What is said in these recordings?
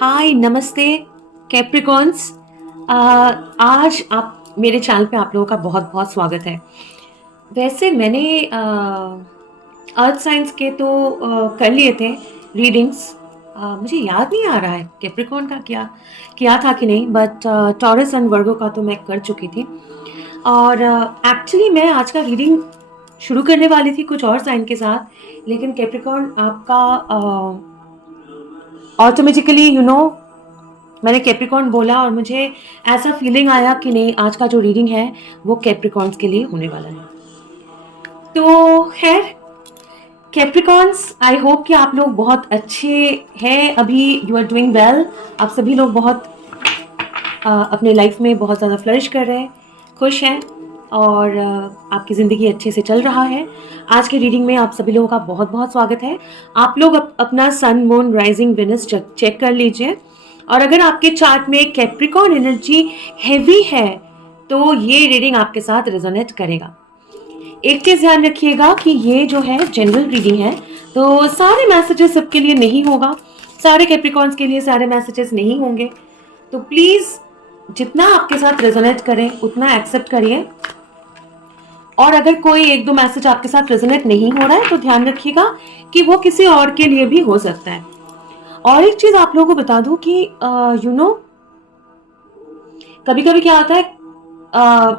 हाय नमस्ते कैप्रिकॉन्स। आज आप मेरे चैनल पे आप लोगों का बहुत बहुत स्वागत है। वैसे मैंने अर्थ साइंस के तो कर लिए थे रीडिंग्स। मुझे याद नहीं आ रहा है कैप्रिकॉन का क्या किया था कि नहीं, बट टॉरस एंड वर्गो का तो मैं कर चुकी थी। और एक्चुअली मैं आज का रीडिंग शुरू करने वाली थी कुछ और साइन के साथ, लेकिन कैप्रिकॉन आपका ऑटोमेटिकली मैंने कैप्रिकॉर्न बोला और मुझे ऐसा फीलिंग आया कि नहीं, आज का जो रीडिंग है वो कैप्रिकॉर्न्स के लिए होने वाला है। तो खैर कैप्रिकॉर्न्स, आई होप कि आप लोग बहुत अच्छे हैं अभी। You are doing well. आप सभी लोग बहुत अपने लाइफ में बहुत ज़्यादा फ्लरिश कर रहे हैं, खुश हैं और आपकी ज़िंदगी अच्छे से चल रहा है। आज की रीडिंग में आप सभी लोगों का बहुत बहुत स्वागत है। आप लोग अपना sun moon rising Venus check कर लीजिए, और अगर आपके चार्ट में कैप्रिकॉर्न एनर्जी हैवी है तो ये रीडिंग आपके साथ रेजोनेट करेगा। एक चीज़ ध्यान रखिएगा कि ये जो है जनरल रीडिंग है, तो सारे मैसेजेस सबके लिए नहीं होगा, सारे कैप्रिकॉर्न्स के लिए सारे मैसेजेस नहीं होंगे। तो प्लीज़ जितना आपके साथ रेजोनेट करें उतना एक्सेप्ट करिए, और अगर कोई एक दो मैसेज आपके साथ रेजोनेट नहीं हो रहा है तो ध्यान रखिएगा कि वो किसी और के लिए भी हो सकता है। और एक चीज आप लोगों को बता दूं कि कभी कभी क्या होता है,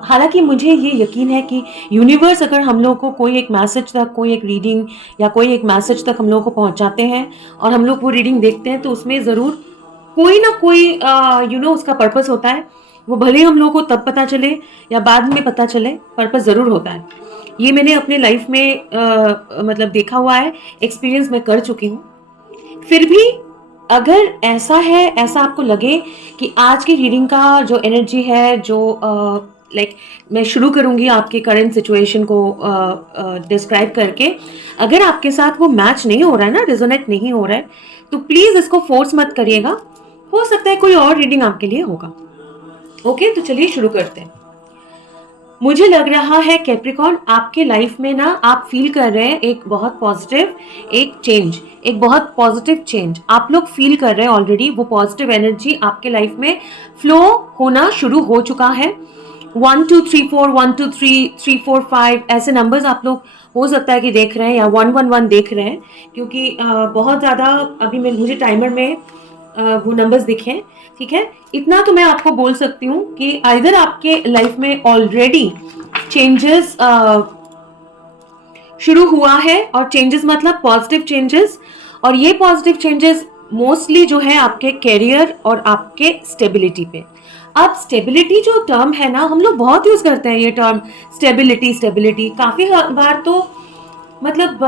हालांकि मुझे ये यकीन है कि यूनिवर्स अगर हम लोग को कोई एक मैसेज तक, कोई एक रीडिंग या कोई एक मैसेज तक हम लोग को पहुंचाते हैं और हम लोग वो रीडिंग देखते हैं, तो उसमें ज़रूर कोई ना कोई उसका पर्पस होता है। वो भले ही हम लोगों को तब पता चले या बाद में पता चले, पर्पस ज़रूर होता है। ये मैंने अपने लाइफ में मतलब देखा हुआ है, एक्सपीरियंस मैं कर चुकी हूँ। फिर भी अगर ऐसा है, ऐसा आपको लगे कि आज की रीडिंग का जो एनर्जी है, जो लाइक मैं शुरू करूंगी आपके करंट सिचुएशन को डिस्क्राइब करके, अगर आपके साथ वो मैच नहीं हो रहा है ना, रेजोनेट नहीं हो रहा है, तो प्लीज़ इसको फोर्स मत करिएगा। हो सकता है कोई और रीडिंग आपके लिए होगा। ओके, तो चलिए शुरू करते हैं। मुझे लग रहा है कैप्रिकॉर्न, आपके लाइफ में ना आप फील कर रहे हैं एक बहुत पॉजिटिव एक बहुत पॉजिटिव चेंज आप लोग फील कर रहे हैं ऑलरेडी। वो पॉजिटिव एनर्जी आपके लाइफ में फ्लो होना शुरू हो चुका है। 1 2 3 4, 1 2 3 3 4 5 ऐसे नंबर्स आप लोग हो सकता है कि देख रहे हैं, या 1 1 1 देख रहे हैं, क्योंकि बहुत ज़्यादा अभी मुझे टाइमर में वो नंबर्स दिखे। ठीक है, इतना तो मैं आपको बोल सकती हूँ कि आइदर आपके लाइफ में ऑलरेडी चेंजेस शुरू हुआ है, और चेंजेस मतलब पॉजिटिव चेंजेस, और ये पॉजिटिव चेंजेस मोस्टली जो है आपके कैरियर और आपके स्टेबिलिटी पे। अब स्टेबिलिटी जो टर्म है ना, हम लोग बहुत यूज करते हैं ये टर्म, स्टेबिलिटी स्टेबिलिटी। काफी बार तो मतलब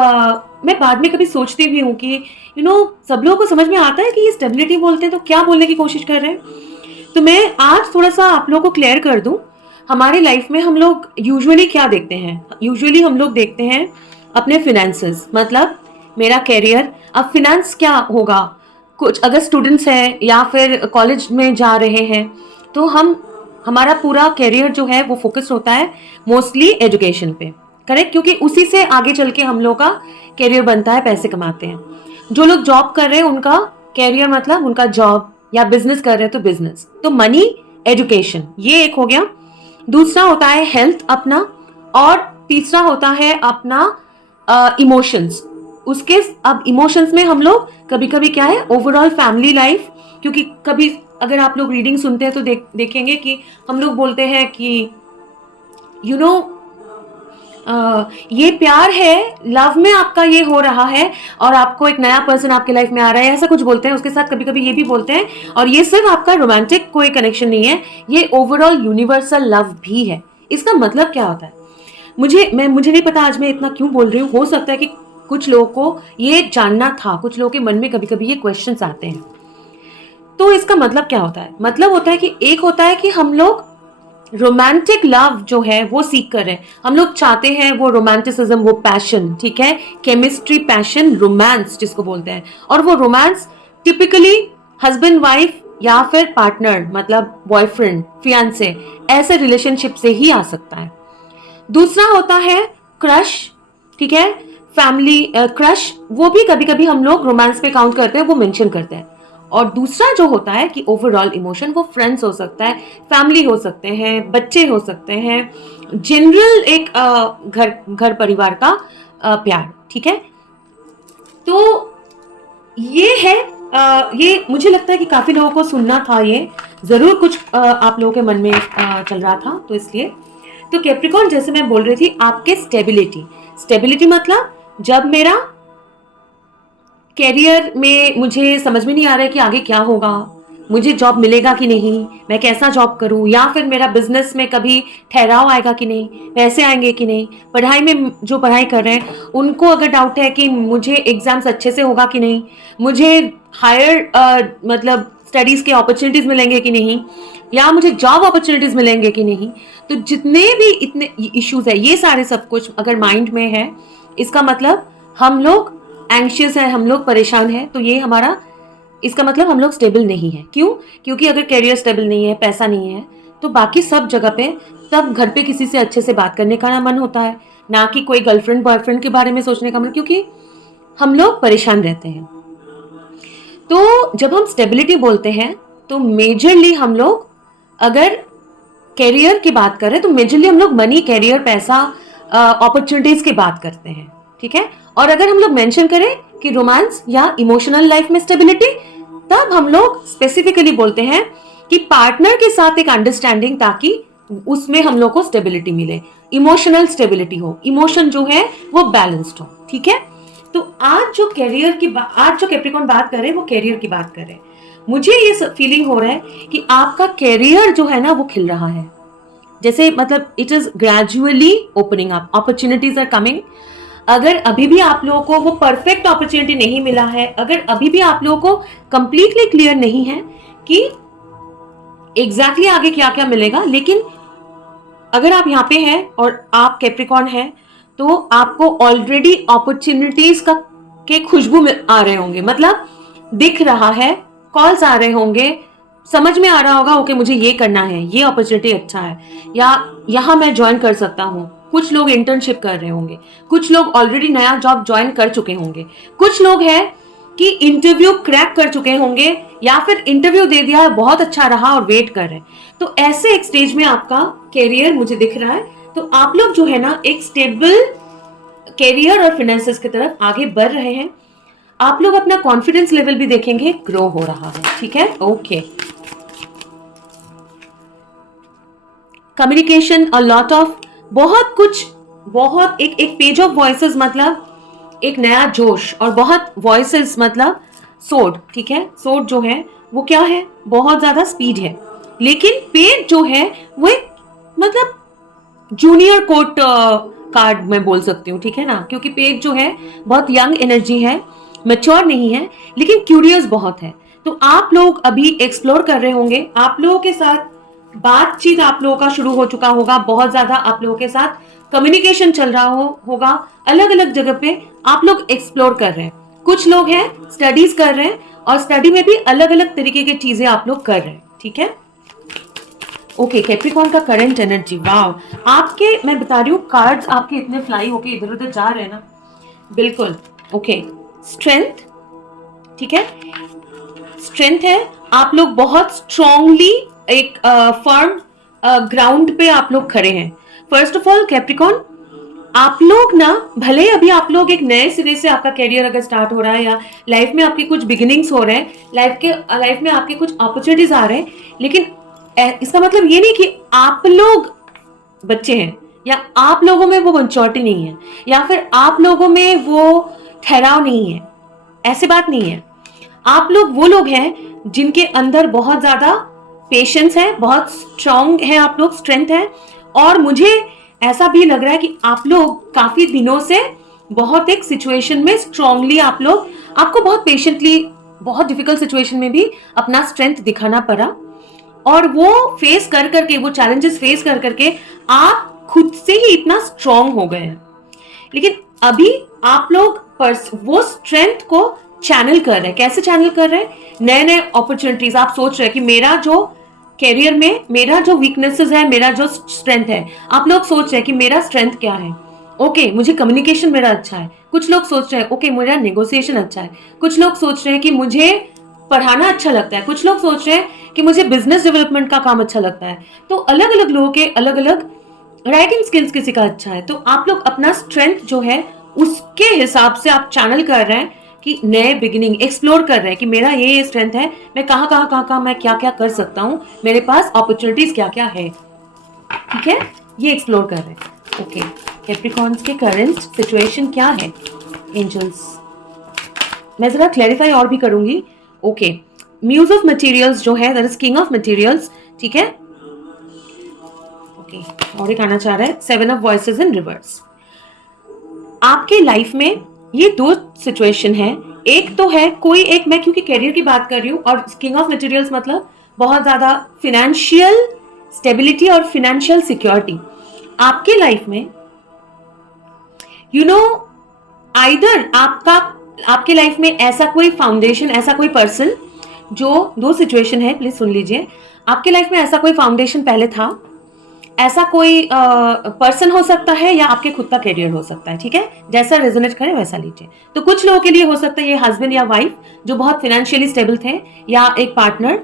मैं बाद में कभी सोचती भी हूँ कि सब लोगों को समझ में आता है कि ये स्टेबिलिटी बोलते हैं तो क्या बोलने की कोशिश कर रहे हैं। तो मैं आज थोड़ा सा आप लोगों को क्लियर कर दूं। हमारी लाइफ में हम लोग यूजुअली क्या देखते हैं, यूजुअली हम लोग देखते हैं अपने फिनेंसेस, मतलब मेरा कैरियर। अब फिनेंस क्या होगा, कुछ अगर स्टूडेंट्स हैं या फिर कॉलेज में जा रहे हैं, तो हमारा पूरा कैरियर जो है वो फोकस होता है मोस्टली एजुकेशन पे, करेक्ट, क्योंकि उसी से आगे चल के हम लोग का कैरियर बनता है, पैसे कमाते हैं। जो लोग जॉब कर रहे हैं उनका कैरियर मतलब उनका जॉब, या बिजनेस कर रहे हैं तो बिजनेस, तो मनी, एजुकेशन, ये एक हो गया। दूसरा होता है हेल्थ अपना, और तीसरा होता है अपना इमोशंस। उसके अब इमोशंस में हम लोग कभी कभी क्या है, ओवरऑल फैमिली लाइफ, क्योंकि कभी अगर आप लोग रीडिंग सुनते हैं तो देखेंगे कि हम लोग बोलते हैं कि यू नो ये प्यार है, लव में आपका ये हो रहा है और आपको एक नया पर्सन आपके लाइफ में आ रहा है, ऐसा कुछ बोलते हैं। उसके साथ कभी कभी ये भी बोलते हैं, और ये सिर्फ आपका रोमांटिक कोई कनेक्शन नहीं है, ये ओवरऑल यूनिवर्सल लव भी है। इसका मतलब क्या होता है, मुझे नहीं पता आज मैं इतना क्यों बोल रही हूँ। हो सकता है कि कुछ लोगों को ये जानना था, कुछ लोगों के मन में कभी कभी ये क्वेश्चंस आते हैं। तो इसका मतलब क्या होता है, मतलब होता है कि एक होता है कि हम लोग रोमांटिक लव जो है वो सीख कर रहे हैं, हम लोग चाहते हैं वो रोमांटिसिज्म, वो पैशन, ठीक है, केमिस्ट्री, पैशन, रोमांस जिसको बोलते हैं। और वो रोमांस टिपिकली हस्बैंड वाइफ या फिर पार्टनर, मतलब बॉयफ्रेंड, फियांसे, ऐसे रिलेशनशिप से ही आ सकता है। दूसरा होता है क्रश, ठीक है, फैमिली क्रश, वो भी कभी कभी हम लोग रोमांस पे काउंट करते हैं, वो मेंशन करते हैं। और दूसरा जो होता है कि ओवरऑल इमोशन, वो फ्रेंड्स हो सकता है, फैमिली हो सकते हैं, बच्चे हो सकते हैं, जनरल एक घर घर परिवार का प्यार, ठीक है। तो ये है ये मुझे लगता है कि काफी लोगों को सुनना था, ये जरूर कुछ आप लोगों के मन में चल रहा था, तो इसलिए तो कैप्रिकॉर्न, जैसे मैं बोल रही थी, आपके स्टेबिलिटी, स्टेबिलिटी मतलब जब मेरा कैरियर में मुझे समझ में नहीं आ रहा है कि आगे क्या होगा, मुझे जॉब मिलेगा कि नहीं, मैं कैसा जॉब करूं, या फिर मेरा बिजनेस में कभी ठहराव आएगा कि नहीं, पैसे आएंगे कि नहीं, पढ़ाई में जो पढ़ाई कर रहे हैं उनको अगर डाउट है कि मुझे एग्जाम्स अच्छे से होगा कि नहीं, मुझे हायर मतलब स्टडीज के अपॉर्चुनिटीज मिलेंगे कि नहीं, या मुझे जॉब अपॉर्चुनिटीज मिलेंगे कि नहीं। तो जितने भी इतने इश्यूज है, ये सारे सब कुछ अगर माइंड में है, इसका मतलब हम लोग एंग्शियस है, हम लोग परेशान है, तो ये हमारा, इसका मतलब हम लोग स्टेबल नहीं है। क्यों? क्योंकि अगर करियर स्टेबल नहीं है, पैसा नहीं है, तो बाकी सब जगह पे, तब घर पे किसी से अच्छे से बात करने का ना मन होता है, ना कि कोई गर्लफ्रेंड बॉयफ्रेंड के बारे में सोचने का मन, क्योंकि हम लोग परेशान रहते हैं। तो जब हम स्टेबिलिटी बोलते हैं तो मेजरली हम लोग अगर कैरियर की बात करें तो मेजरली हम लोग मनी, कैरियर, पैसा, अपॉर्चुनिटीज की बात करते हैं, ठीक है। और अगर हम लोग मेंशन करें कि रोमांस या इमोशनल लाइफ में स्टेबिलिटी, तब हम लोग स्पेसिफिकली बोलते हैं कि पार्टनर के साथ एक अंडरस्टैंडिंग, ताकि उसमें हम लोग को स्टेबिलिटी मिले, इमोशनल स्टेबिलिटी हो, इमोशन जो है वो बैलेंस्ड हो, ठीक है। तो आज जो कैरियर की आज जो कैप्रिकॉर्न बात कर रहे हैं वो कैरियर की बात कर रहे हैं। मुझे ये फीलिंग हो रहा है कि आपका कैरियर जो है ना वो खिल रहा है, जैसे मतलब it is gradually opening up, opportunities are coming. अगर अभी भी आप लोगों को वो परफेक्ट अपॉर्चुनिटी नहीं मिला है, अगर अभी भी आप लोगों को कंप्लीटली क्लियर नहीं है कि एग्जैक्टली आगे क्या क्या मिलेगा, लेकिन अगर आप यहाँ पे हैं और आप कैप्रिकॉर्न हैं, तो आपको ऑलरेडी अपॉर्चुनिटीज का के खुशबू में आ रहे होंगे, मतलब दिख रहा है, कॉल्स आ रहे होंगे, समझ में आ रहा होगा, ओके मुझे ये करना है, ये अपॉर्चुनिटी अच्छा है, या यहाँ मैं ज्वाइन कर सकता हूँ। कुछ लोग इंटर्नशिप कर रहे होंगे, कुछ लोग ऑलरेडी नया जॉब ज्वाइन कर चुके होंगे, कुछ लोग हैं कि इंटरव्यू क्रैक कर चुके होंगे, या फिर इंटरव्यू दे दिया, बहुत अच्छा रहा और वेट कर रहे हैं। तो ऐसे एक स्टेज में आपका कैरियर मुझे दिख रहा है। तो आप लोग जो है ना एक स्टेबल कैरियर और फाइनेंसेस की तरफ आगे बढ़ रहे हैं। आप लोग अपना कॉन्फिडेंस लेवल भी देखेंगे ग्रो हो रहा है, ठीक है। Okay, communication, a lot of, बहुत कुछ, बहुत एक पेज ऑफ वॉइसेस मतलब एक नया जोश, और बहुत वॉइसेस मतलब सोड, ठीक है। सोड जो है वो क्या है, बहुत ज्यादा स्पीड है, लेकिन पेज जो है वो एक मतलब जूनियर कोट कार्ड मैं बोल सकती हूँ, ठीक है ना, क्योंकि पेज जो है बहुत यंग एनर्जी है, मैच्योर नहीं है, लेकिन क्यूरियस बहुत है। तो आप लोग अभी एक्सप्लोर कर रहे होंगे, आप लोगों के साथ बातचीत आप लोगों का शुरू हो चुका होगा, बहुत ज्यादा आप लोगों के साथ कम्युनिकेशन चल रहा होगा, अलग अलग जगह पे आप लोग एक्सप्लोर कर रहे हैं। कुछ लोग हैं स्टडीज कर रहे हैं, और स्टडी में भी अलग अलग तरीके की चीजें आप लोग कर रहे हैं, ठीक है। ओके, कैप्रिकॉर्न का करंट एनर्जी, वाव, आपके, मैं बता रही हूँ, कार्ड्स आपके इतने फ्लाई होके इधर उधर जा रहे हैं ना, बिल्कुल। ओके, स्ट्रेंथ, ठीक है, स्ट्रेंथ है, आप लोग बहुत स्ट्रांगली एक फर्म ग्राउंड पे आप लोग खड़े हैं। फर्स्ट ऑफ ऑल कैप्रिकॉर्न, आप लोग ना, भले अभी आप लोग एक नए सिरे से आपका कैरियर अगर स्टार्ट हो रहा है, या लाइफ में आपके कुछ बिगिनिंग्स हो रहे हैं, लाइफ में आपके कुछ अपॉर्चुनिटीज आ रहे हैं, लेकिन इसका मतलब ये नहीं कि आप लोग बच्चे हैं, या आप लोगों में वो मैच्योरिटी नहीं है, या फिर आप लोगों में वो ठहराव नहीं है, ऐसी बात नहीं है। आप लोग वो लोग हैं जिनके अंदर बहुत ज्यादा पेशेंस है, बहुत स्ट्रांग है, आप लोग स्ट्रेंथ है, और मुझे ऐसा भी लग रहा है कि आप लोग काफी दिनों से बहुत एक सिचुएशन में स्ट्रांगली, आप लोग, आपको बहुत पेशेंटली, बहुत डिफिकल्ट सिचुएशन में भी अपना स्ट्रेंथ दिखाना पड़ा, और वो फेस कर करके, वो चैलेंजेस फेस कर करके आप खुद से ही इतना स्ट्रांग हो गए हैं। लेकिन अभी आप लोग वो स्ट्रेंथ को चैनल कर रहे हैं। कैसे चैनल कर रहे हैं? नए नए अपॉर्चुनिटीज, आप सोच रहे हैं कि मेरा जो कैरियर में मेरा जो वीकनेसेस है, मेरा जो स्ट्रेंथ है, आप लोग सोच रहे हैं कि मेरा स्ट्रेंथ क्या है। ओके, मुझे कम्युनिकेशन मेरा अच्छा है। कुछ लोग सोच रहे हैं ओके मेरा नेगोशिएशन अच्छा है। कुछ लोग सोच रहे हैं कि मुझे पढ़ाना अच्छा लगता है, कुछ लोग सोच रहे हैं कि मुझे बिजनेस डेवलपमेंट का काम अच्छा लगता है। तो अलग अलग लोगों के अलग अलग राइटिंग स्किल्स किसी का अच्छा है। तो आप लोग अपना स्ट्रेंथ जो है उसके हिसाब से आप चैनल कर रहे हैं कि नए बिगिनिंग एक्सप्लोर कर रहे हैं कि मेरा ये स्ट्रेंथ है, मैं कहाँ मैं क्या क्या कर सकता हूँ, मेरे पास अपॉर्चुनिटीज क्या क्या है। ठीक है, ये एक्सप्लोर कर रहे हैं। ओके, कैप्रिकॉर्न्स के करंट सिचुएशन क्या है एंजल्स, मैं जरा क्लैरिफाई और भी करूंगी। ओके, म्यूज ऑफ मटेरियल्स जो है that is king of materials. ठीक है, ओके, और एक आना चाह रहा है 7 ऑफ वॉइसेस इन रिवर्स। आपके लाइफ में ये दो सिचुएशन है, एक तो है कोई एक, मैं क्योंकि कैरियर की बात कर रही हूँ और किंग ऑफ मटेरियल्स मतलब बहुत ज्यादा फिनेंशियल स्टेबिलिटी और फिनेंशियल सिक्योरिटी आपके लाइफ में। यू नो, आइदर आपके लाइफ में ऐसा कोई फाउंडेशन, ऐसा कोई पर्सन, जो दो सिचुएशन है, प्लीज सुन लीजिए। आपके लाइफ में ऐसा कोई फाउंडेशन पहले था, ऐसा कोई पर्सन हो सकता है या आपके खुद का करियर हो सकता है। ठीक है, जैसा रेजोनेट करे वैसा लीजिए। तो कुछ लोगों के लिए हो सकता है ये हस्बैंड या वाइफ जो बहुत फाइनेंशियली स्टेबल थे, या एक पार्टनर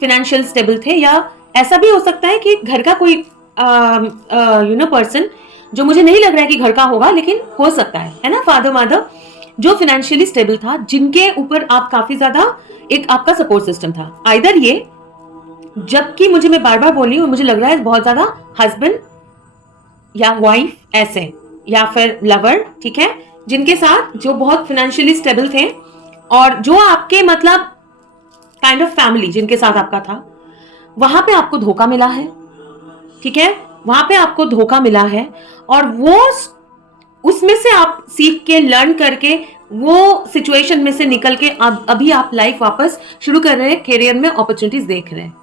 फाइनेंशियल स्टेबल थे, या ऐसा भी हो सकता है कि घर का कोई पर्सन जो मुझे नहीं लग रहा है कि घर का होगा, लेकिन हो सकता है ना, फादर मदर जो फाइनेंशियली स्टेबल था, जिनके ऊपर आप काफी ज्यादा एक आपका सपोर्ट सिस्टम था। आइदर ये, जबकि मैं बार बार बोल रही हूँ, मुझे लग रहा है बहुत ज्यादा हस्बैंड या वाइफ ऐसे, या फिर लवर, ठीक है, जिनके साथ जो बहुत फाइनेंशियली स्टेबल थे और जो आपके मतलब काइंड ऑफ फैमिली जिनके साथ आपका था, वहां पे आपको धोखा मिला है। ठीक है, वहां पे आपको धोखा मिला है और वो उसमें से आप सीख के लर्न करके वो सिचुएशन में से निकल के अभी आप लाइफ वापस शुरू कर रहे हैं, करियर में अपॉर्चुनिटीज देख रहे हैं।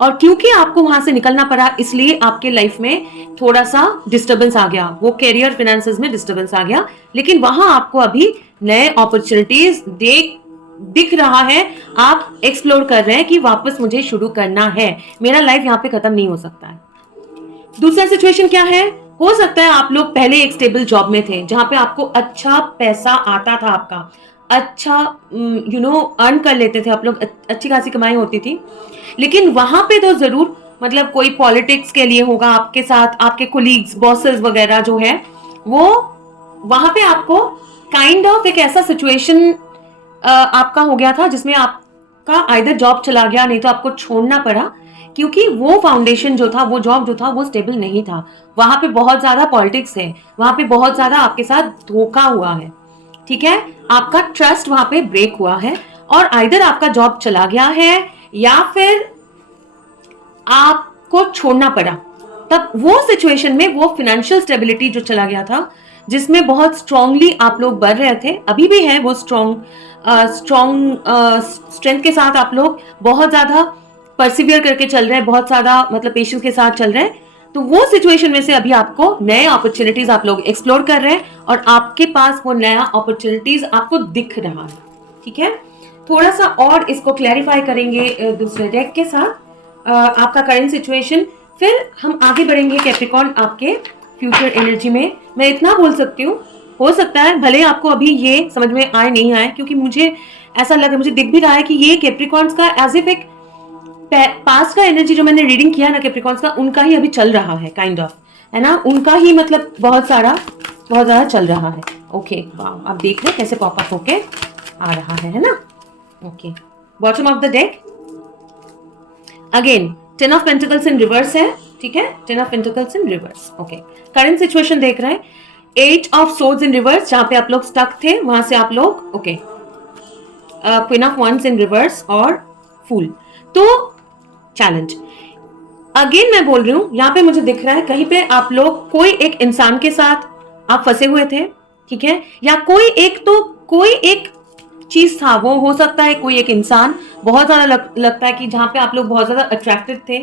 और क्योंकि आपको वहां से निकलना पड़ा, इसलिए आपके लाइफ में थोड़ा सा डिस्टर्बेंस आ गया, वो करियर फाइनेंसेस में डिस्टर्बेंस आ गया, लेकिन वहां आपको अभी नए अपॉर्चुनिटीज दिख रहा है। आप एक्सप्लोर कर रहे हैं कि वापस मुझे शुरू करना है, मेरा लाइफ यहाँ पे खत्म नहीं हो सकता है। दूसरा सिचुएशन क्या है, हो सकता है आप लोग पहले एक स्टेबल जॉब में थे जहां पे आपको अच्छा पैसा आता था, आपका अच्छा अर्न कर लेते थे आप लोग, अच्छी खासी कमाई होती थी, लेकिन वहां पे तो जरूर मतलब कोई पॉलिटिक्स के लिए होगा आपके साथ, आपके कोलीग्स, बॉसेस वगैरह जो है, वो वहां पे आपको काइंड ऑफ एक ऐसा सिचुएशन आपका हो गया था जिसमें आपका आइदर जॉब चला गया, नहीं तो आपको छोड़ना पड़ा, क्योंकि वो फाउंडेशन जो था, वो जॉब जो था, वो स्टेबल नहीं था। वहां पे बहुत ज्यादा पॉलिटिक्स है, वहां पे बहुत ज्यादा आपके साथ धोखा हुआ है। ठीक है, आपका ट्रस्ट वहां पे ब्रेक हुआ है और आइदर आपका जॉब चला गया है या फिर आपको छोड़ना पड़ा। तब वो सिचुएशन में वो फाइनेंशियल स्टेबिलिटी जो चला गया था, जिसमें बहुत स्ट्रांगली आप लोग बढ़ रहे थे, अभी भी है वो स्ट्रॉन्ग स्ट्रेंथ के साथ आप लोग बहुत ज्यादा परसिवियर करके चल रहे हैं, बहुत ज्यादा मतलब पेशेंस के साथ चल रहे हैं। तो वो सिचुएशन में से अभी आपको नए अपॉर्चुनिटीज आप लोग एक्सप्लोर कर रहे हैं और आपके पास वो नया अपॉर्चुनिटीज आपको दिख रहा है। ठीक है, थोड़ा सा और इसको क्लैरिफाई करेंगे दूसरे डेक के साथ आपका करंट सिचुएशन, फिर हम आगे बढ़ेंगे कैप्रिकॉर्न आपके फ्यूचर एनर्जी में। मैं इतना बोल सकती हूँ, हो सकता है भले आपको अभी ये समझ में आए नहीं आए, क्योंकि मुझे ऐसा लग रहा है, मुझे दिख भी रहा है कि ये कैप्रिकॉर्न्स का एज इफ एक पास्ट का एनर्जी जो मैंने रीडिंग किया ना कैप्रिकॉर्न्स का, उनका ही अभी चल रहा है, काइंड ऑफ, है ना, उनका ही मतलब बहुत ज्यादा चल रहा है। ओके, वाह, आप देख रहे हैं कैसे पॉप अप होके आ रहा है ना। Okay, bottom of the deck again 10 of pentacles in reverse है। ठीक है, 10 of pentacles in reverse. Okay, current situation देख रहे हैं 8 ऑफ सोर्ड्स इन रिवर्स, जहां पे आप लोग स्टक थे वहां से आप लोग, okay, queen of wands in reverse और फूल। तो चैलेंज अगेन मैं बोल रही हूं, यहां पे मुझे दिख रहा है कहीं पे आप लोग कोई एक इंसान के साथ आप फंसे हुए थे। ठीक है, या कोई एक चीज था, वो हो सकता है कोई एक इंसान, बहुत ज्यादा लगता है कि जहां पे आप लोग बहुत ज्यादा अट्रैक्टेड थे।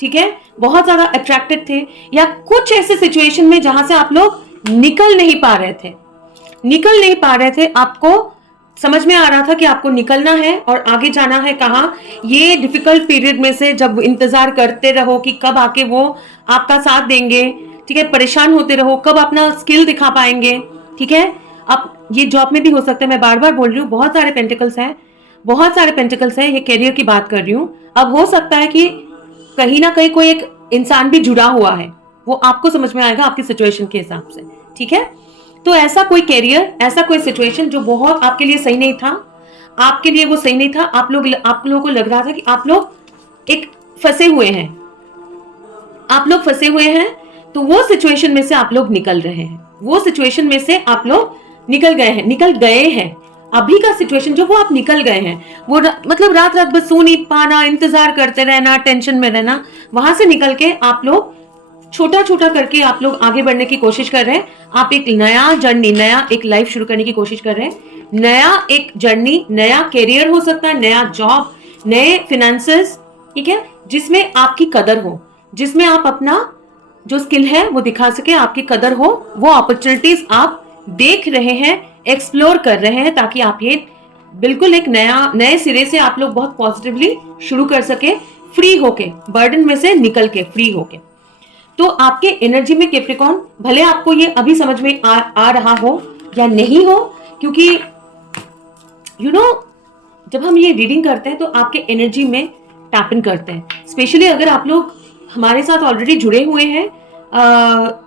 ठीक है, बहुत ज्यादा अट्रैक्टेड थे, या कुछ ऐसे सिचुएशन में जहां से आप लोग निकल नहीं पा रहे थे, आपको समझ में आ रहा था कि आपको निकलना है और आगे जाना है कहाँ, ये डिफिकल्ट पीरियड में से जब इंतजार करते रहो कि कब आके वो आपका साथ देंगे। ठीक है, परेशान होते रहो कब अपना स्किल दिखा पाएंगे। ठीक है, अब ये जॉब में भी हो सकता है, मैं बार बार बोल रही हूँ, बहुत सारे पेंटिकल्स हैं, बहुत सारे पेंटिकल्स है, ये कैरियर की बात कर रही हूँ। अब हो सकता है कि कहीं ना कहीं कोई एक इंसान भी जुड़ा हुआ है, वो आपको समझ में आएगा आपकी सिचुएशन के हिसाब से, ठीक है। तो ऐसा कोई कैरियर, ऐसा कोई सिचुएशन जो बहुत आपके लिए सही नहीं था, आपके लिए वो सही नहीं था, आप लोगों को लग रहा था कि आप लोग एक फंसे हुए हैं, आप लोग फंसे हुए हैं। तो वो सिचुएशन में से आप लोग निकल रहे हैं, वो सिचुएशन में से आप लोग निकल गए हैं। अभी का सिचुएशन जो वो आप निकल गए हैं, वो मतलब रात रात बस सो नहीं पाना, इंतजार करते रहना, टेंशन में रहना, वहां से निकल के आप लोग छोटा छोटा करके आप लोग आगे बढ़ने की कोशिश कर रहे हैं। आप एक नया जर्नी, नया एक लाइफ शुरू करने की कोशिश कर रहे हैं। नया एक जर्नी, नया कैरियर हो सकता है, नया जॉब, नए फिनेंसेस, ठीक है, जिसमें आपकी कदर हो, जिसमें आप अपना जो स्किल है वो दिखा सके, आपकी कदर हो। वो अपॉर्चुनिटीज आप देख रहे हैं, एक्सप्लोर कर रहे हैं, ताकि आप ये बिल्कुल एक नए सिरे से आप लोग बहुत पॉजिटिवली शुरू कर सके, फ्री होके, बर्डन में से निकल के, फ्री होके। तो आपके एनर्जी में कैप्रिकॉर्न, भले आपको ये अभी समझ में आ रहा हो या नहीं हो, क्योंकि जब हम ये रीडिंग करते हैं तो आपके एनर्जी में टैप इन करते हैं। स्पेशली अगर आप लोग हमारे साथ ऑलरेडी जुड़े हुए हैं,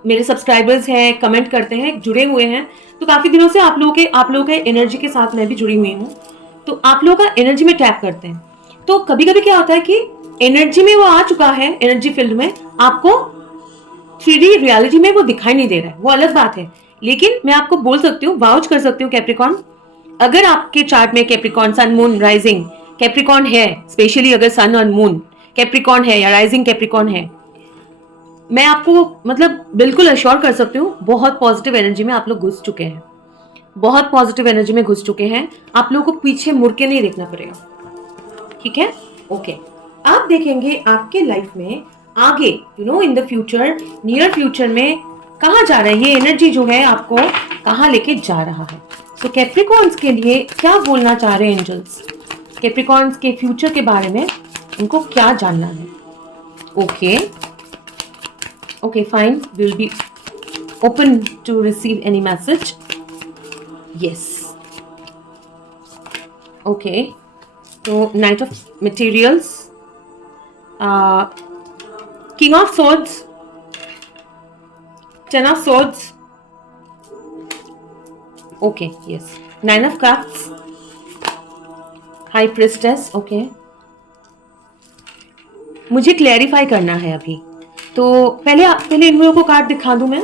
मेरे सब्सक्राइबर्स हैं, कमेंट करते हैं, जुड़े हुए हैं, तो काफी दिनों से आप लोगों के एनर्जी के साथ मैं भी जुड़ी हुई हूँ, तो आप लोगों का एनर्जी में टैप करते हैं। तो कभी कभी क्या होता है कि एनर्जी में वो आ चुका है, एनर्जी फील्ड में, आपको 3D रियलिटी में वो दिखाई नहीं दे रहा है, वो अलग बात है। लेकिन मैं आपको बोल सकती हूँ, वाउच कर सकती हूँ कैप्रिकॉर्न, अगर आपके चार्ट में Capricorn sun moon rising Capricorn है, स्पेशली अगर सन और मून कैप्रिकॉर्न है या राइजिंग कैप्रिकॉर्न है, मैं आपको मतलब बिल्कुल अश्योर कर सकती हूँ, बहुत पॉजिटिव एनर्जी में आप लोग घुस चुके हैं, बहुत पॉजिटिव एनर्जी में घुस चुके हैं। आप लोगों को पीछे मुड़ के नहीं देखना पड़ेगा, ठीक है, ओके। आप देखेंगे आपके लाइफ में आगे, in the future, near future में कहाँ जा रहा है ये एनर्जी, जो है आपको कहाँ लेके जा रहा है। सो कैप्रिकॉर्न्स के लिए क्या बोलना चाह रहे हैं एंजल्स, कैप्रिकॉर्न्स के फ्यूचर के बारे में उनको क्या जानना है। Okay fine, will be open to receive any message. Yes, okay. तो knight of materials, King of Swords, Ten of Swords, okay, yes, Nine of Cups, High Priestess, okay। मुझे क्लैरिफाई करना है अभी, तो पहले इन लोगों को कार्ड दिखा दूं मैं,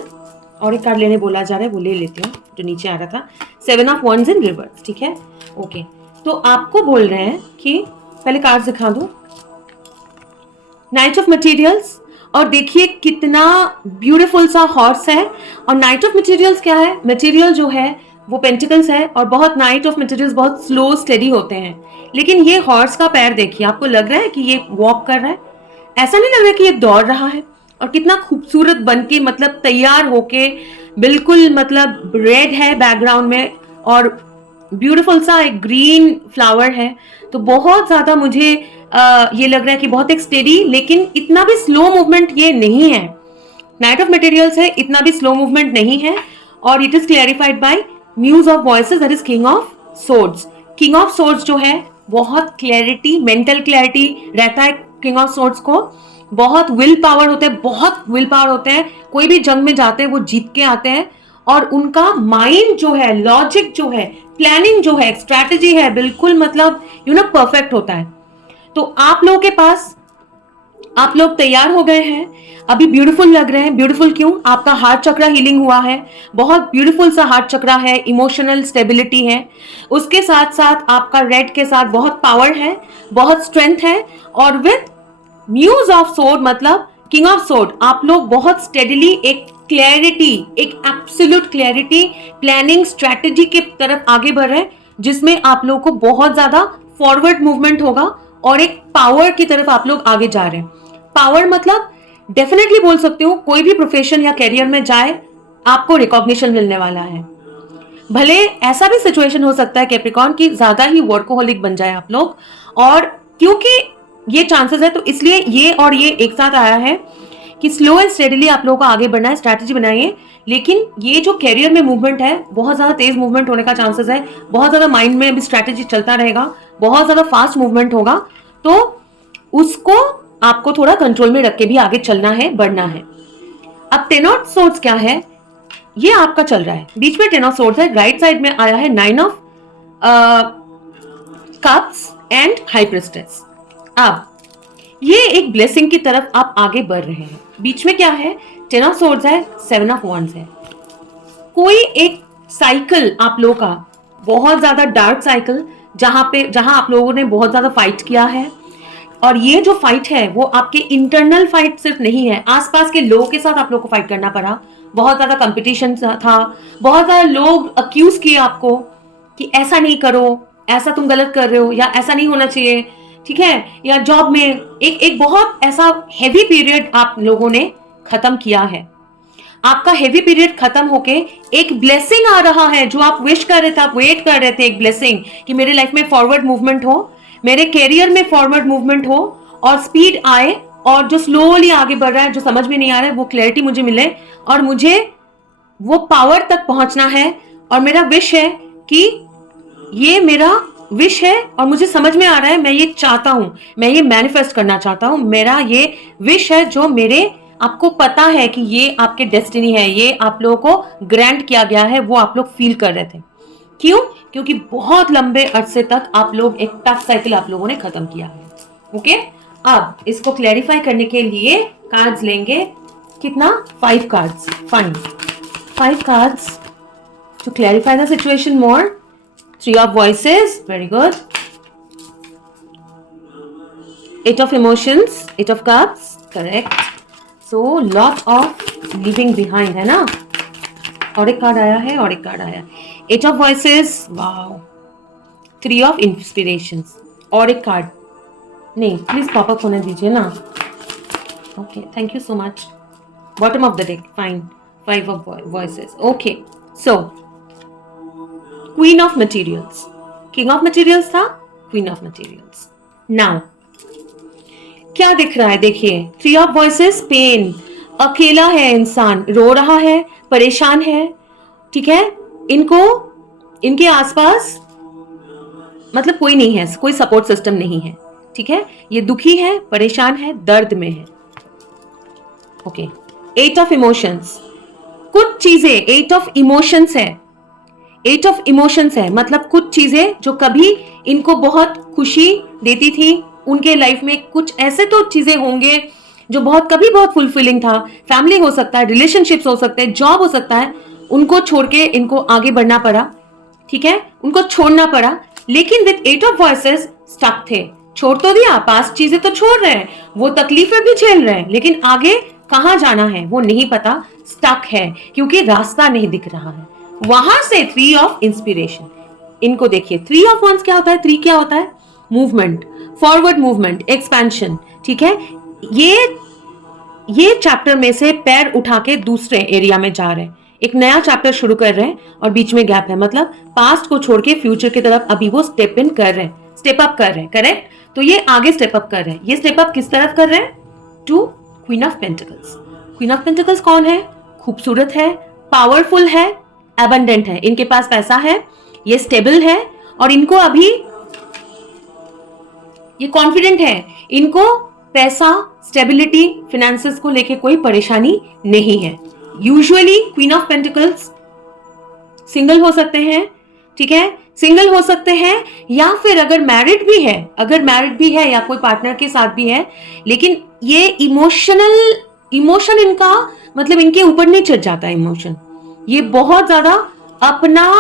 और एक कार्ड लेने बोला जा रहा है, वो ले लेती हूँ जो नीचे आ रहा था, 7 of Wands in reverse, ठीक है, ओके। तो आपको बोल रहे हैं कि पहले कार्ड दिखा दूं, नाइट ऑफ मटेरियल्स, और देखिए कितना ब्यूटीफुल सा हॉर्स है। और नाइट ऑफ मटेरियल्स क्या है, मटेरियल जो है वो पेंटिकल्स है, और बहुत नाइट ऑफ मटेरियल्स बहुत स्लो स्टेडी होते हैं, लेकिन ये हॉर्स का पैर देखिए, आपको लग रहा है कि ये वॉक कर रहा है, ऐसा नहीं लग रहा है कि ये दौड़ रहा है। और कितना खूबसूरत बन के, मतलब तैयार होके, बिल्कुल मतलब रेड है बैकग्राउंड में, और ब्यूटीफुल सा एक ग्रीन फ्लावर है। तो बहुत ज्यादा मुझे ये लग रहा है कि बहुत एक स्टेडी, लेकिन इतना भी स्लो मूवमेंट ये नहीं है। नाइट ऑफ मटेरियल्स है, इतना भी स्लो मूवमेंट नहीं है। और it is clarified by muse of voices, that is king of swords. King of swords जो है बहुत क्लैरिटी, मेंटल क्लैरिटी रहता है किंग ऑफ सोर्ड्स को, बहुत विल पावर होता है, बहुत विल पावर होते हैं, कोई भी जंग में जाते हैं वो जीत के आते हैं। और उनका माइंड जो है, लॉजिक जो है, प्लानिंग जो है, स्ट्रैटेजी है, बिल्कुल मतलब परफेक्ट होता है। तो आप लोगों के पास, आप लोग तैयार हो गए हैं, अभी ब्यूटीफुल लग रहे हैं। ब्यूटीफुल क्यों, आपका हार्ट चक्रा हीलिंग हुआ है, बहुत ब्यूटीफुल सा हार्ट चक्रा है, इमोशनल स्टेबिलिटी है, उसके साथ साथ आपका रेड के साथ बहुत पावर है, बहुत स्ट्रेंथ है। और विद म्यूज ऑफ सोर्ड मतलब किंग ऑफ सोर्ड, आप लोग बहुत स्टेडिली एक क्लैरिटी, एक एब्सोल्यूट क्लैरिटी, प्लानिंग, स्ट्रैटेजी की तरफ आगे बढ़ रहे हैं, जिसमें आप लोगों को बहुत ज्यादा फॉरवर्ड मूवमेंट होगा, और एक पावर की तरफ आप लोग आगे जा रहे हैं। पावर मतलब डेफिनेटली बोल सकती हूँ, कोई भी प्रोफेशन या करियर में जाए आपको रिकॉग्निशन मिलने वाला है। भले ऐसा भी सिचुएशन हो सकता है कैप्रिकॉर्न की ज्यादा ही वर्कोहॉलिक बन जाए आप लोग, और क्योंकि ये चांसेस है तो इसलिए ये और ये एक साथ आया है कि स्लो एंड स्टेडीली आप लोगों को आगे बढ़ना है, स्ट्रैटेजी बनाइए। लेकिन ये जो कैरियर में मूवमेंट है, बहुत ज़्यादा तेज मूवमेंट होने का चांसेस है, बहुत ज़्यादा माइंड में भी स्ट्रैटेजी चलता रहेगा, बहुत ज़्यादा फास्ट मूवमेंट होगा, तो उसको आपको थोड़ा कंट्रोल में रख के भी आगे चलना है, बढ़ना है। अब 10 ऑफ सोर्ड्स क्या है, ये आपका चल रहा है, बीच में 10 ऑफ सोर्ड्स है, राइट साइड में आया है 9 of cups and high priestess. अब ये एक ब्लेसिंग की तरफ आप आगे बढ़ रहे हैं। बीच में क्या है, 10 ऑफ सोर्ड्स है, 7 ऑफ wands है। कोई एक साइकिल आप लोगों का, बहुत ज्यादा डार्क साइकिल, जहां आप लोगों ने बहुत ज्यादा फाइट किया है, और ये जो फाइट है वो आपके इंटरनल फाइट सिर्फ नहीं है, आसपास के लोगों के साथ आप लोगों को फाइट करना पड़ा, बहुत ज्यादा कंपटीशन था, बहुत ज्यादा लोग अक्यूज किए आपको कि ऐसा नहीं करो, ऐसा तुम गलत कर रहे हो, या ऐसा नहीं होना चाहिए, ठीक है, या जॉब में एक बहुत ऐसा हेवी पीरियड आप लोगों ने खत्म किया है। आपका हेवी पीरियड खत्म होके एक ब्लेसिंग आ रहा है, जो आप विश कर रहे थे, आप वेट कर रहे थे, एक ब्लेसिंग कि मेरे लाइफ में फॉरवर्ड मूवमेंट हो, मेरे कैरियर में फॉरवर्ड मूवमेंट हो, और स्पीड आए, और जो स्लोली आगे बढ़ रहा है, जो समझ में नहीं आ रहा है, वो क्लैरिटी मुझे मिले, और मुझे वो पावर तक पहुंचना है। और मेरा विश है कि ये मेरा विश है, और मुझे समझ में आ रहा है, मैं ये चाहता हूं, मैं ये मैनिफेस्ट करना चाहता हूं, मेरा ये विश है, जो मेरे, आपको पता है कि ये आपके डेस्टिनी है, ये आप लोगों को ग्रांट किया गया है, वो आप लोग फील कर रहे थे। क्यों? क्योंकि बहुत लंबे अरसे तक आप लोग, एक टफ साइकिल आप लोगों ने खत्म किया है। ओके, अब इसको क्लैरिफाई करने के लिए कार्ड्स लेंगे, कितना, 5 cards, fine, 5 cards to clarify the situation more. 3 of voices, very good. 8 of emotions, 8 of cups, correct. So lot of leaving behind है ना, और एक कार्ड आया है, और एक कार्ड आया, 8 of voices, wow. 3 of inspirations, और एक कार्ड नहीं, प्लीज पॉप अप होने दीजिए ना। Okay, thank you so much. Bottom of the deck, fine, 5 of voices, okay. So queen of materials, king of materials था, क्वीन ऑफ मटीरियल्स। नाउ क्या दिख रहा है, देखिए, 3 ऑफ वॉइसेस, पेन, अकेला है इंसान, रो रहा है, परेशान है, ठीक है, इनको, इनके आसपास मतलब कोई नहीं है, कोई सपोर्ट सिस्टम नहीं है, ठीक है, ये दुखी है, परेशान है, दर्द में है। ओके, 8 ऑफ इमोशंस, कुछ चीजें, 8 ऑफ इमोशंस है, 8 ऑफ इमोशंस है, मतलब कुछ चीजें जो कभी इनको बहुत खुशी देती थी, उनके लाइफ में कुछ ऐसे तो चीजें होंगे जो कभी बहुत फुलफिलिंग था, फैमिली हो सकता है, रिलेशनशिप्स हो सकते हैं, जॉब हो सकता है, उनको छोड़ के इनको आगे बढ़ना पड़ा, ठीक है, उनको छोड़ना पड़ा, लेकिन विद 8 ऑफ वॉइसेस स्टक थे। छोड़ तो दिया, पास चीजें तो छोड़ रहे हैं, वो तकलीफें भी झेल रहे हैं, लेकिन आगे कहां जाना है वो नहीं पता, स्टक है, क्योंकि रास्ता नहीं दिख रहा है। वहां से 3 ऑफ इंस्पिरेशन, इनको देखिए, 3 ऑफ वंस क्या होता है, 3 क्या होता है, मूवमेंट, फॉरवर्ड मूवमेंट, एक्सपेंशन, ठीक है, ये चैप्टर में से पैर उठा के दूसरे एरिया में जा रहे हैं, एक नया चैप्टर शुरू कर रहे हैं, और बीच में गैप है, मतलब पास्ट को छोड़ के फ्यूचर की तरफ अभी वो स्टेप इन कर रहे हैं, स्टेप अप कर रहे हैं, करेक्ट। तो ये आगे स्टेप अप कर रहे हैं, ये स्टेप अप किस तरफ कर रहे हैं, to queen of pentacles. Queen of pentacles कौन है, खूबसूरत है, पावरफुल है, एबंडेंट है, इनके पास पैसा है, ये स्टेबल है, और इनको अभी ये कॉन्फिडेंट है, इनको पैसा, स्टेबिलिटी, फिनेंसेस को लेके कोई परेशानी नहीं है। Usually queen of pentacles single हो सकते हैं, ठीक है, सिंगल हो सकते हैं, या फिर अगर मैरिड भी है या कोई पार्टनर के साथ भी है, लेकिन ये इमोशन इनका, मतलब इनके ऊपर नहीं चढ़ जाता इमोशन, ये बहुत ज्यादा अपना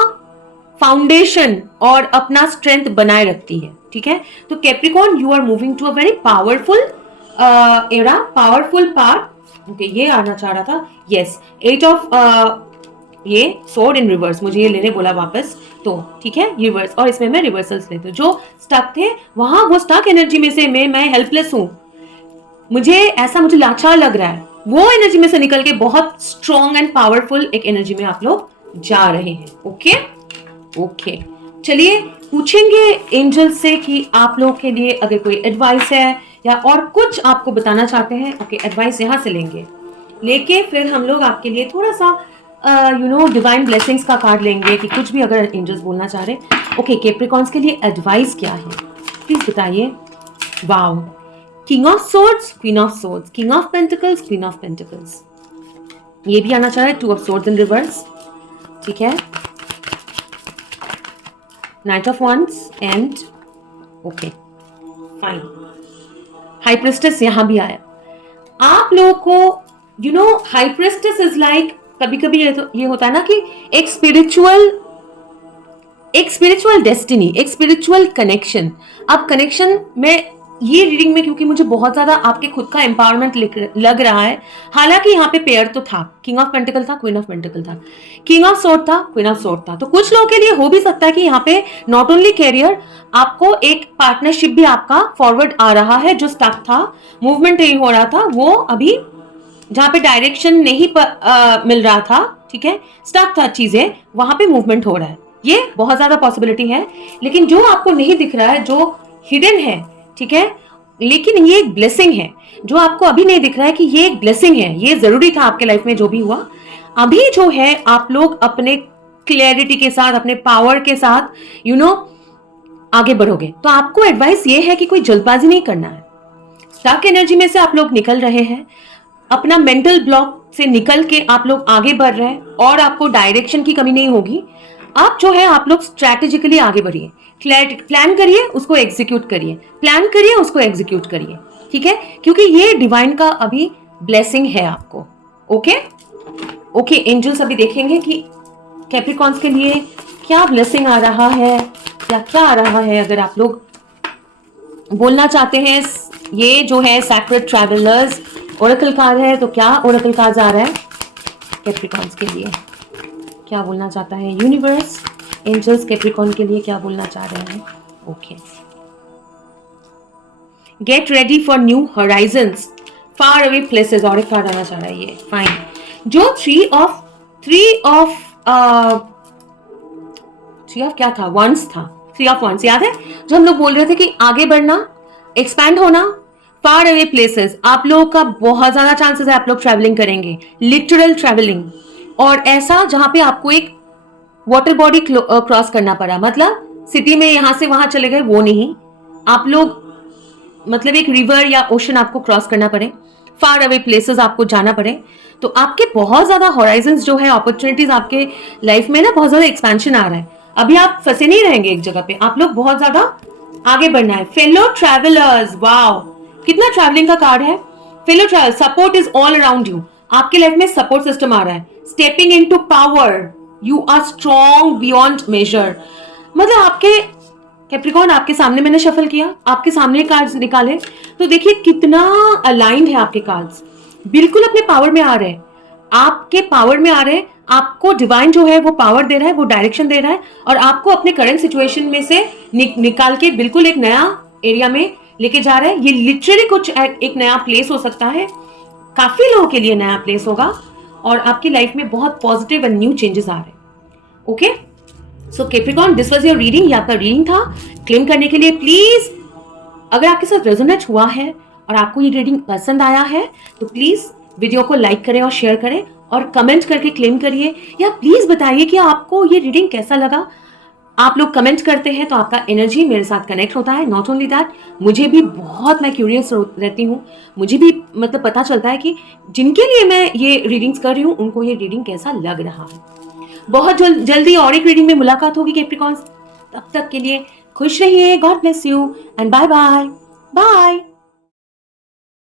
फाउंडेशन और अपना स्ट्रेंथ बनाए रखती है, ठीक है। तो Capricorn, you are moving to a very powerful era, powerful part. Okay, ये आना चाह रहा था, यस, 8 ऑफ ये सोर्ड इन रिवर्स, मुझे ये लेने बोला वापस, तो ठीक है, रिवर्स, और इसमें मैं रिवर्सल्स लेती हूँ, जो स्टक थे वहां, वो स्टक एनर्जी में से मैं हेल्पलेस हूँ, मुझे लाचार लग रहा है, वो एनर्जी में से निकल के बहुत स्ट्रॉन्ग एंड पावरफुल एक एनर्जी में आप लोग जा रहे हैं। ओके, चलिए पूछेंगे एंजल से कि आप लोग के लिए अगर कोई एडवाइस है या और कुछ आपको बताना चाहते हैं, ओके, एडवाइस यहाँ से लेंगे, लेके फिर हम लोग आपके लिए थोड़ा सा डिवाइन ब्लेसिंग्स का कार्ड लेंगे कि कुछ भी अगर एंजल्स बोलना चाह रहे। ओके, कैप्रिकॉन्स के लिए एडवाइस क्या है प्लीज बताइए। Wow, king of swords, queen of swords, king of pentacles, queen of pentacles, ये भी आना चाह रहा है, 2 ऑफ सोर्ड्स इन रिवर्स, ठीक है, night of wands and okay fine, high priestess यहाँ भी आया। आप लोगों को हाई प्रिस्टेस इज लाइक, कभी कभी ये होता है ना कि एक स्पिरिचुअल डेस्टिनी, एक स्पिरिचुअल कनेक्शन। अब कनेक्शन में ये रीडिंग में क्योंकि मुझे बहुत ज्यादा आपके खुद का एम्पावरमेंट लग रहा है, हालांकि यहाँ पे पेयर तो था, किंग ऑफ पेंटिकल था, क्वीन ऑफ पेंटिकल था, किंग ऑफ सोर्ड था, क्वीन ऑफ सोर्ड था, तो कुछ लोगों के लिए हो भी सकता है कि यहाँ पे नॉट ओनली कैरियर, आपको एक पार्टनरशिप भी आपका फॉरवर्ड आ रहा है, जो स्टक था, मूवमेंट नहीं हो रहा था, वो अभी जहाँ पे डायरेक्शन नहीं मिल रहा था, ठीक है, स्टक था चीजें, वहां पे मूवमेंट हो रहा है, ये बहुत ज्यादा पॉसिबिलिटी है। लेकिन जो आपको नहीं दिख रहा है, जो हिडन है, ठीक है, लेकिन ये एक ब्लेसिंग है, जो आपको अभी नहीं दिख रहा है कि ये एक ब्लेसिंग है, ये जरूरी था आपके लाइफ में जो भी हुआ। अभी जो है आप लोग अपने क्लैरिटी के साथ, अपने पावर के साथ आगे बढ़ोगे। तो आपको एडवाइस ये है कि कोई जल्दबाजी नहीं करना है, स्टक एनर्जी में से आप लोग निकल रहे हैं, अपना मेंटल ब्लॉक से निकल के आप लोग आगे बढ़ रहे हैं, और आपको डायरेक्शन की कमी नहीं होगी। आप जो है आप लोग स्ट्रैटेजिकली आगे बढ़िए, प्लान करिए, उसको एग्जीक्यूट करिए, प्लान करिए, उसको एग्जीक्यूट करिए, ठीक है, क्योंकि ये डिवाइन का अभी ब्लेसिंग है आपको। ओके, एंजल्स अभी देखेंगे कि कैप्रिकॉन्स के लिए क्या ब्लेसिंग आ रहा है या क्या आ रहा है। अगर आप लोग बोलना चाहते हैं, ये जो है सैक्रेड ट्रैवलर्स ओरेकल कार्ड है, तो क्या ओरेकल कार्ड आ रहा है कैप्रिकॉन्स के लिए, क्या बोलना चाहता है यूनिवर्स, एंजल्स कैप्रिकॉन के लिए क्या बोलना चाह रहे हैं। Okay, get ready for new Horizons, far away places, और एक कार्ड आना चाह रहा है ये, फाइन। जो थ्री ऑफ क्या था, वंस था, 3 ऑफ वंस याद है, जो हम लोग बोल रहे थे कि आगे बढ़ना, एक्सपैंड होना, फार अवे प्लेसेस, आप लोगों का बहुत ज्यादा चांसेस है आप लोग ट्रैवलिंग करेंगे, लिटरल ट्रैवलिंग, और ऐसा जहां पे आपको एक वाटर बॉडी क्रॉस करना पड़ा, मतलब सिटी में यहां से वहां चले गए वो नहीं, आप लोग मतलब एक रिवर या ओशन आपको क्रॉस करना पड़े, फार अवे प्लेसेस आपको जाना पड़े, तो आपके बहुत ज्यादा हॉराइजन्स जो है, अपॉर्चुनिटीज आपके लाइफ में ना बहुत ज्यादा एक्सपेंशन आ रहा है। अभी आप फंसे नहीं रहेंगे एक जगह पे, आप लोग बहुत ज्यादा आगे बढ़ना है। फेलो ट्रैवलर्स, वाओ, कितना ट्रैवलिंग का कार्ड है। Fellow travel, support is all around you, आपके लाइफ में सपोर्ट सिस्टम आ रहा है। Stepping into power, you are strong beyond measure, मतलब आपके कैप्रिकॉन, आपके सामने मैंने शफल किया, आपके सामने कार्ड्स निकाले, तो देखिए कितना अलाइंड है आपके कार्ड्स, बिल्कुल अपने पावर में आ रहे हैं, आपके पावर में आ रहे हैं, आपको डिवाइन जो है वो पावर दे रहा है, वो डायरेक्शन दे रहा है, और आपको अपने करंट सिचुएशन में से निकाल के बिल्कुल एक नया एरिया में लेके जा रहा है। ये लिटरली कुछ एक नया प्लेस हो सकता है, काफी लोगों के लिए नया प्लेस होगा, और आपकी लाइफ में बहुत पॉजिटिव एंड न्यू चेंजेस आ रहे हैं। Okay, so Capricorn, this was your reading, ये आपका रीडिंग था। क्लेम करने के लिए प्लीज, अगर आपके साथ रेजोनेट हुआ है और आपको ये रीडिंग पसंद आया है, तो प्लीज वीडियो को लाइक करें और शेयर करें, और कमेंट करके क्लेम करिए, या प्लीज बताइए कि आपको ये रीडिंग कैसा लगा। आप लोग कमेंट करते हैं तो आपका एनर्जी मेरे साथ कनेक्ट होता है। नॉट ओनली दैट, मुझे भी बहुत, मैं क्यूरियस रहती हूँ, मुझे भी मतलब पता चलता है कि जिनके लिए मैं ये रीडिंग्स कर रही हूँ उनको ये रीडिंग कैसा लग रहा है। बहुत जल्दी और एक रीडिंग में मुलाकात होगी कैप्रिकॉन्स, तब तक के लिए खुश रहिए, God bless you and bye bye bye.